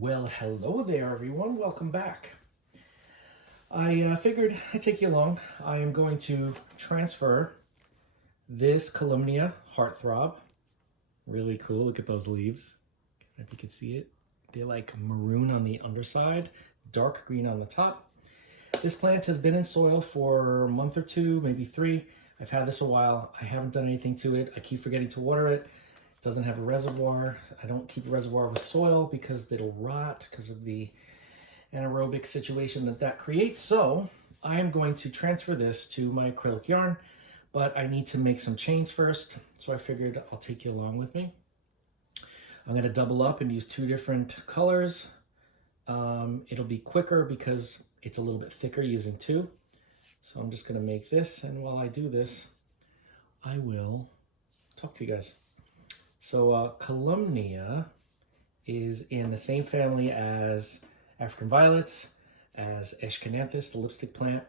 Well, hello there, everyone. Welcome back. I figured I'd take you along. I am going to transfer this Columnea heartthrob. Really cool. Look at those leaves. I don't know if you can see it. They're like maroon on the underside, dark green on the top. This plant has been in soil for a month or two, maybe 3. I've had this a while. I haven't done anything to it. I keep forgetting to water it. It doesn't have a reservoir. I don't keep a reservoir with soil because it'll rot because of the anaerobic situation that creates. So I am going to transfer this to my acrylic yarn, but I need to make some chains first. So I figured I'll take you along with me. I'm going to double up and use 2 different colors. It'll be quicker because it's a little bit thicker using 2. So I'm just going to make this, and while I do this, I will talk to you guys. So Columnea is in the same family as African violets, as Nematanthus, the lipstick plant.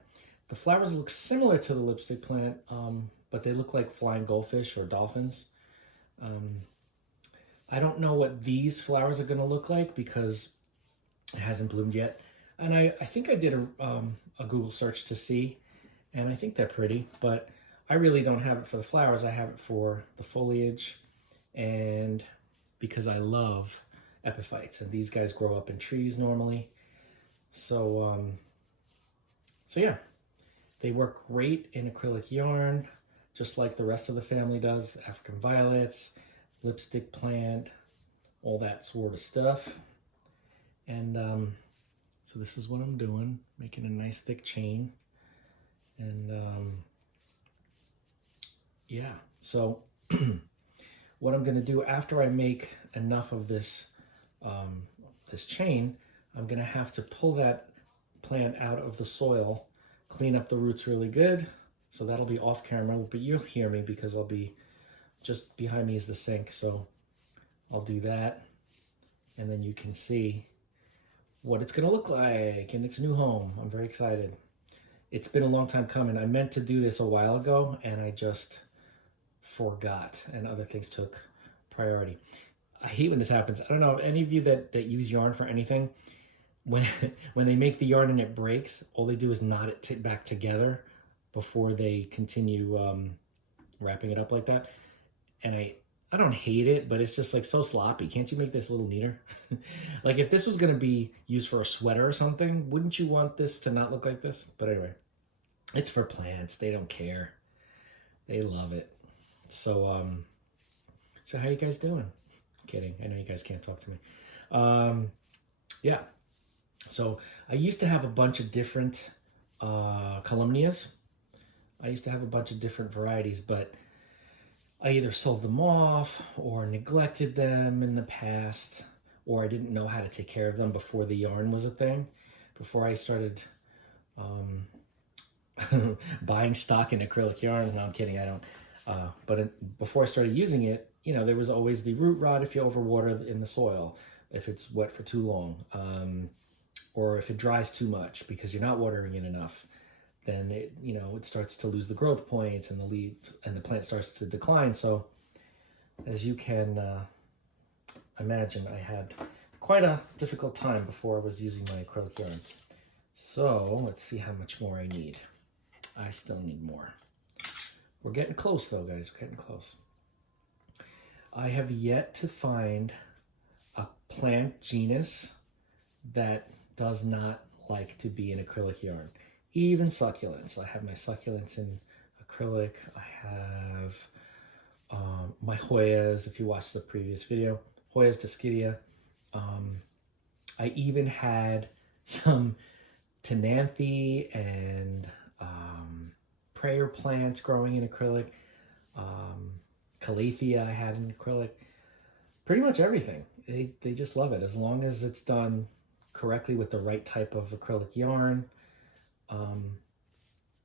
The flowers look similar to the lipstick plant, but they look like flying goldfish or dolphins. I don't know what these flowers are going to look like because it hasn't bloomed yet. And I think I did a Google search to see, and I think they're pretty, but I really don't have it for the flowers. I have it for the foliage, and because I love epiphytes, and these guys grow up in trees normally. So yeah, they work great in acrylic yarn, just like the rest of the family does. African violets, lipstick plant, all that sort of stuff. And so this is what I'm doing, making a nice thick chain. And yeah, so what I'm going to do after I make enough of this this chain, I'm going to have to pull that plant out of the soil, clean up the roots really good. So that'll be off camera, but you'll hear me because I'll be just behind me is the sink. So I'll do that, and then you can see what it's going to look like in its new home. I'm very excited. It's been a long time coming. I meant to do this a while ago, and I just forgot, and other things took priority. I hate when this happens. I don't know if any of you that use yarn for anything, when they make the yarn and it breaks, all they do is knot it back together before they continue wrapping it up like that. And I don't hate it, but it's just like so sloppy. Can't you make this a little neater? Like if this was going to be used for a sweater or something, wouldn't you want this to not look like this? But anyway, it's for plants. They don't care. They love it. So so how you guys doing? Kidding. I know you guys can't talk to me. Yeah. So I used to have a bunch of different Columneas. I used to have a bunch of different varieties, but I either sold them off or neglected them in the past, or I didn't know how to take care of them before the yarn was a thing, before I started buying stock in acrylic yarn. No, I'm kidding, I don't. Before I started using it, you know, there was always the root rot if you overwater in the soil, if it's wet for too long, or if it dries too much because you're not watering it enough. Then it starts to lose the growth points, and the plant starts to decline. So as you can imagine, I had quite a difficult time before I was using my acrylic yarn. So let's see how much more I need. I still need more. We're getting close though, guys. We're getting close. I have yet to find a plant genus that does not like to be in acrylic yarn. Even succulents. I have my succulents in acrylic. I have my Hoyas, if you watched the previous video. Hoyas discidia. I even had some Tenanthe and prayer plants growing in acrylic. Calathea I had in acrylic. Pretty much everything. They just love it as long as it's done correctly with the right type of acrylic yarn.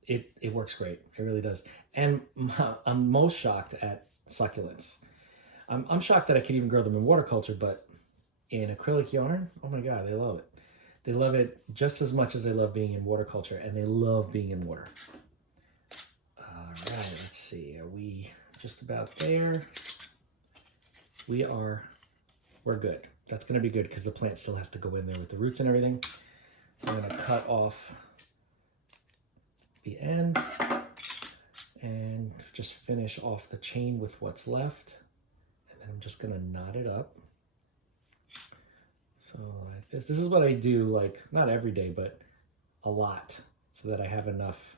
It works great. It really does. And I'm most shocked at succulents. I'm shocked that I can even grow them in water culture, but in acrylic yarn, oh my God, they love it. They love it just as much as they love being in water culture, and they love being in water. All right, let's see. Are we just about there? We're good. that's gonna be good because the plant still has to go in there with the roots and everything. So I'm gonna cut off the end and just finish off the chain with what's left. And then I'm just gonna knot it up. So like this. This is what I do, like not every day, but a lot, so that I have enough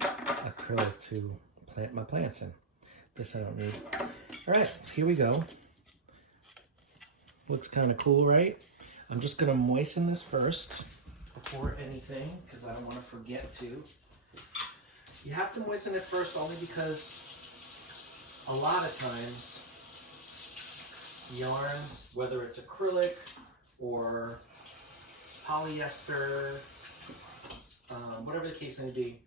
acrylic to plant my plants in. This I don't need. All right, here we go. Looks kind of cool, right? I'm just gonna moisten this first before anything, because I don't want to forget to. You have to moisten it first only because a lot of times yarn, whether it's acrylic or polyester, whatever the case may be,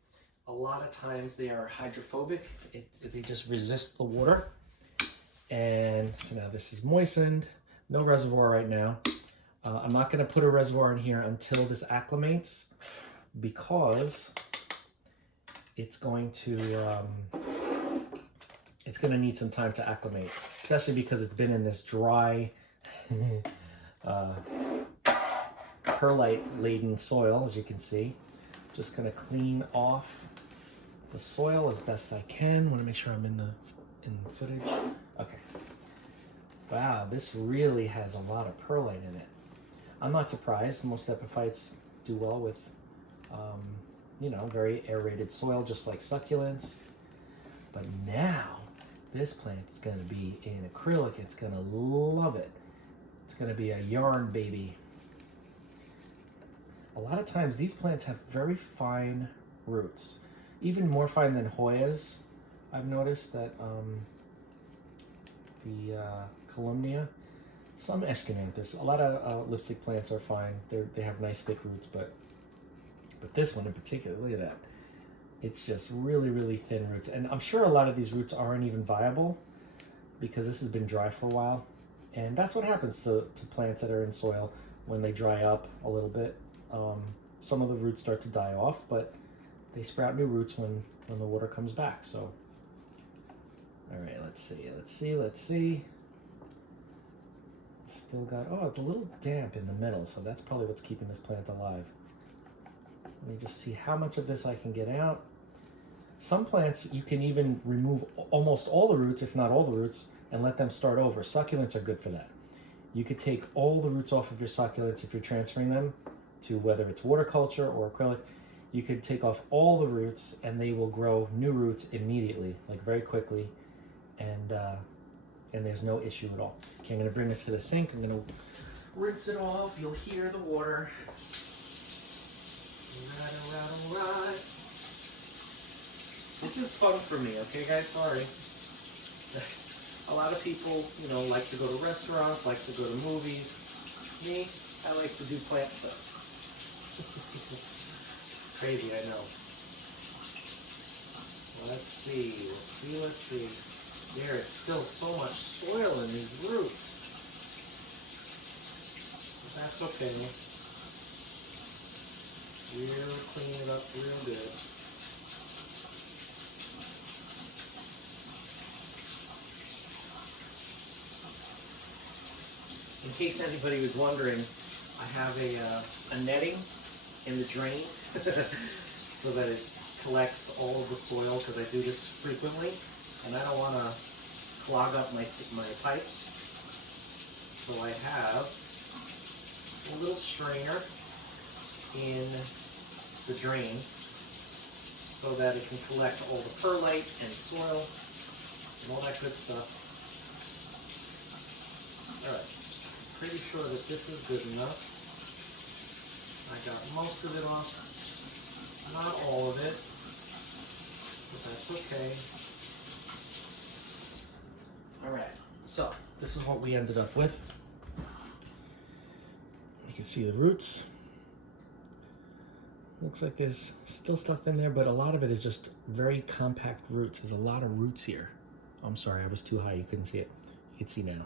a lot of times they are hydrophobic. They just resist the water. And so now this is moistened. No reservoir right now. I'm not going to put a reservoir in here until this acclimates, because it's going to need some time to acclimate, especially because it's been in this dry perlite laden soil, as you can see. Just going to clean off the soil as best I can. Want to make sure I'm in the footage. Okay. Wow, this really has a lot of perlite in it. I'm not surprised. Most epiphytes do well with, you know, very aerated soil, just like succulents. But now, this plant is going to be in acrylic. It's going to love it. It's going to be a yarn baby. A lot of times, these plants have very fine roots, even more fine than Hoyas. I've noticed that the Columnea, some Echinanthus, a lot of lipstick plants are fine. They have nice thick roots, but this one in particular, look at that. It's just really, really thin roots. And I'm sure a lot of these roots aren't even viable because this has been dry for a while. And that's what happens to plants that are in soil when they dry up a little bit. Some of the roots start to die off, but they sprout new roots when the water comes back. So, all right, let's see. It's still got, oh, it's a little damp in the middle, so that's probably what's keeping this plant alive. Let me just see how much of this I can get out. Some plants, you can even remove almost all the roots, if not all the roots, and let them start over. Succulents are good for that. You could take all the roots off of your succulents if you're transferring them to whether it's waterculture or acrylic. You could take off all the roots and they will grow new roots immediately, like very quickly, and there's no issue at all. Okay, I'm gonna bring this to the sink. I'm gonna rinse it off. You'll hear the water. Right. This is fun for me, okay guys? Sorry. A lot of people, you know, like to go to restaurants, like to go to movies. Me, I like to do plant stuff. It's crazy, I know. Let's see. There is still so much soil in these roots. But that's okay. We'll clean it up real good. In case anybody was wondering, I have a netting in the drain so that it collects all of the soil, because I do this frequently and I don't want to clog up my pipes. So I have a little strainer in the drain so that it can collect all the perlite and soil and all that good stuff. Alright, pretty sure that this is good enough. I got most of it off, not all of it, but that's okay. Alright, so this is what we ended up with. You can see the roots. Looks like there's still stuff in there, but a lot of it is just very compact roots. There's a lot of roots here. I'm sorry, I was too high, you couldn't see it. You can see now.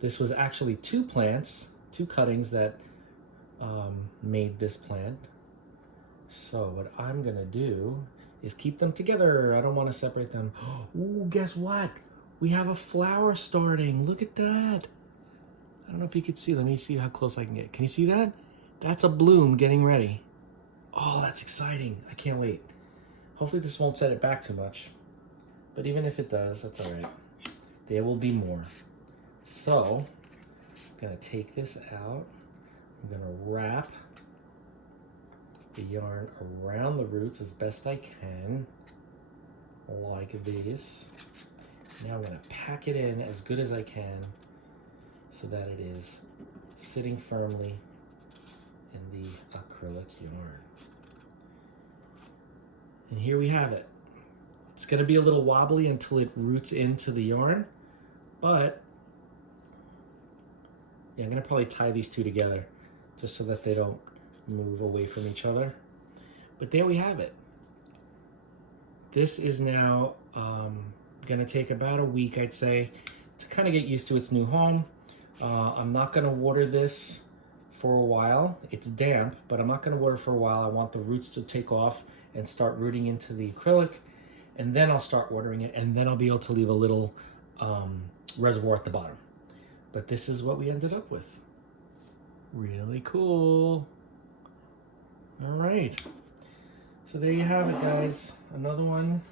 This was actually two plants, two cuttings that made this plant. So what I'm gonna do is keep them together. I don't want to separate them. Ooh, guess what? We have a flower starting. Look at that. I don't know if you can see. Let me see how close I can get. Can you see that? That's a bloom getting ready. Oh, that's exciting. I can't wait. Hopefully this won't set it back too much. But even if it does, that's all right. There will be more. So, I'm gonna take this out. I'm gonna wrap the yarn around the roots as best I can, like this. Now I'm gonna pack it in as good as I can so that it is sitting firmly in the acrylic yarn. And here we have it. It's gonna be a little wobbly until it roots into the yarn, but yeah, I'm gonna probably tie these two together just so that they don't move away from each other. But there we have it. This is now gonna take about a week, I'd say, to kind of get used to its new home. I'm not gonna water this for a while. It's damp, but I'm not gonna water for a while. I want the roots to take off and start rooting into the acrylic, and then I'll start watering it, and then I'll be able to leave a little reservoir at the bottom. But this is what we ended up with. Really cool. All right. So there you have it, guys. Another one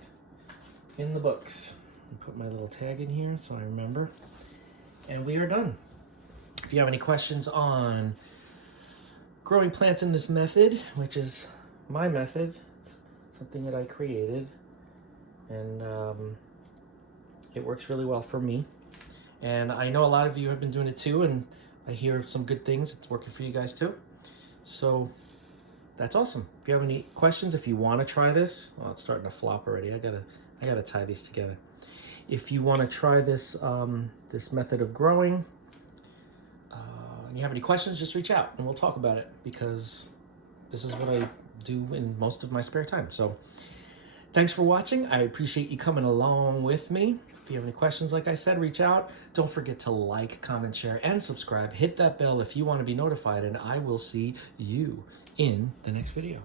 in the books. I'll put my little tag in here so I remember. And we are done. If you have any questions on growing plants in this method, which is my method, it's something that I created, and it works really well for me. And I know a lot of you have been doing it too, and I hear some good things. It's working for you guys too. So that's awesome. If you have any questions, if you want to try this, well, it's starting to flop already. I gotta tie these together. If you want to try this this method of growing, and you have any questions, just reach out and we'll talk about it, because this is what I do in most of my spare time. So thanks for watching. I appreciate you coming along with me. If you have any questions, like I said, reach out. Don't forget to like, comment, share, and subscribe. Hit that bell if you want to be notified, and I will see you in the next video.